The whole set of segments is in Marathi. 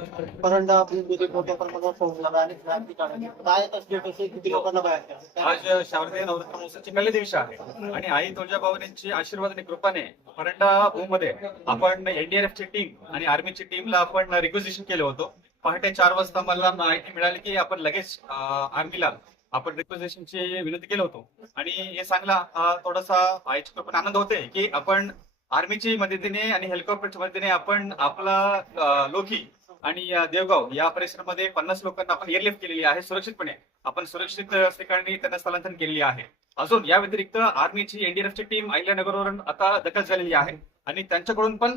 परंडा मोठ्या प्रमाणात पाऊस झाला आणि क्रांती काढली. काय स्टेटस आहे, किती लोकांना बाहेर ठेवलं? आज शारदीय नवरात्र महोत्सवाची पहिल्या दिवशी आहे आणि आई तुळजाभवानींची आशीर्वाद आणि कृपाने परंडा होम मध्ये आपण एनडीआरएफची टीम आणि आर्मीची टीमला आपण रिक्वेजिशन केलं होतं. पहाटे 4 वाजता मला माहिती मिळाली की आपण लगेच आर्मीला आपण रिक्वेजिशनची विनंती केलं होतो आणि हे सांगला थोडासा आईची कृपेने आनंद होते की आपण आर्मीची मदतीने आणि हेलिकॉप्टरच्या मदतीने आपण आपला लोकी आणि देवगाव या परिसरामध्ये 50 लोकांना आपण एअरलिफ्ट केलेली आहे सुरक्षितपणे. आपण सुरक्षित ठिकाणी त्यांना स्थलांतरण केलेली आहे. अजून या व्यतिरिक्त आर्मीची एनडीआरएफची टीम अहिल्यानगरवरून आता दाखल झालेली आहे आणि त्यांच्याकडून पण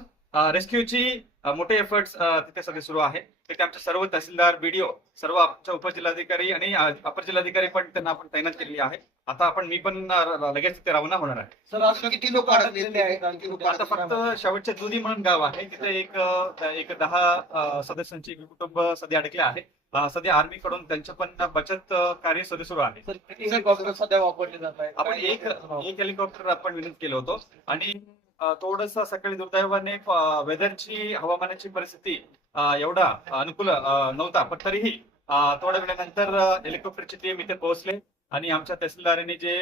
रेस्क्यूची मोठे एफर्ट्स तिथे सध्या सुरू आहे. तिथे आमचे सर्व तहसीलदार, बीडीओ, सर्व आमच्या उपजिल्हाधिकारी आणि अपर जिल्हाधिकारी पण त्यांना आपण तैनात केलेली आहे. आता मी पण लगेच तिथे रवाना होणार आहे. सर, अजून किती लोक अडकलेले आहेत? आता फक्त शेवटचे दुधी म्हणून गाव आहे, तिथे एक 10 सदस्यांची कुटुंब सध्या अडकले आहे. सध्या आर्मी कडून त्यांचं पण बचत कार्य सुरू आहे. सर, किती हेलिकॉप्टर सध्या वापरले जात आहेत? आपण एक हेलिकॉप्टर आपण विनंती केलं होतं आणि थोडस सकाळी दुर्दैवाने वेदरची हवामानाची परिस्थिती एवढा अनुकूल नव्हता, पण तरीही थोड्या वेळानंतर हेलिकॉप्टरची टीम इथे पोहोचले आणि आमच्या तहसीलदारांनी जे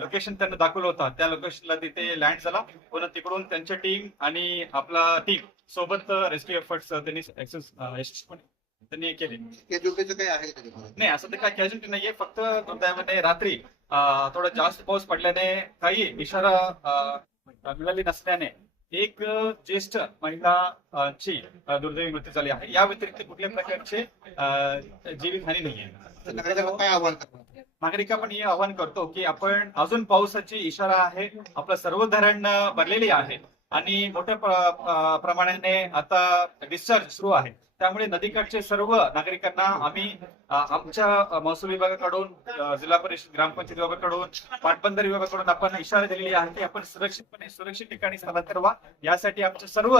लोकेशन त्यांना दाखवलं होतं त्या लोकेशनला तिथे लँड झाला. पुन्हा तिकडून त्यांच्या टीम आणि आपला टीम सोबत रेस्क्यू एफर्ट्स त्यांनी यशस्वीपणे त्यांनी केले. काय आहे नाही, असं तर काय कॅज्युअलिटी नाहीये. फक्त दुर्दैवाने रात्री थोडा जास्त पाऊस पडल्याने काही इशारा मिळाली नसल्याने एक ज्येष्ठ महिलाची दुर्दैवी मृत्यू झाली आहे. या व्यतिरिक्त कुठल्या प्रकारचे जीवितहानी नाहीये. काय आव्हान करणार? नागरिक आपण हे आवाहन करतो की आपण अजून पावसाची इशारा आहे, आपलं सर्व धरण भरलेली आहे आणि मोठ्या प्रमाणाने आता डिस्चार्ज सुरू आहे. त्यामुळे नदीकाठचे सर्व नागरिकांना आम्ही आमच्या महसूल विभागाकडून, जिल्हा परिषद ग्रामपंचायत विभागाकडून, पाटबंधारे विभागाकडून आपण इशारा दिलेली आहे की आपण सुरक्षित ठिकाणी स्थलांतर व्हा. यासाठी आमच्या सर्व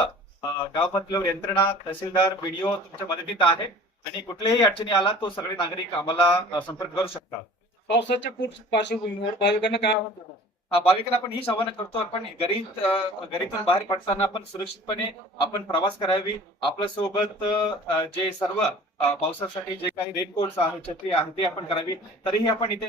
गाव पातळीवर यंत्रणा, तहसीलदार, बीडीओ तुमच्या मदतीत आहे आणि कुठल्याही अडचणी आला तो सगळे नागरिक आम्हाला संपर्क करू शकतात. पावसाच्या पार्श्वभूमीवर भाविकांना काय आवाहन करणार? भाविकांना आपण ही आवाहन करतो, आपण घरीतून बाहेर पडताना आपण सुरक्षितपणे आपण प्रवास करावी. आपल्या सोबत जे सर्व पावसासाठी जे काही रेनकोट्स आहे, छत्री आहे ते आपण करावी. तरीही आपण इथे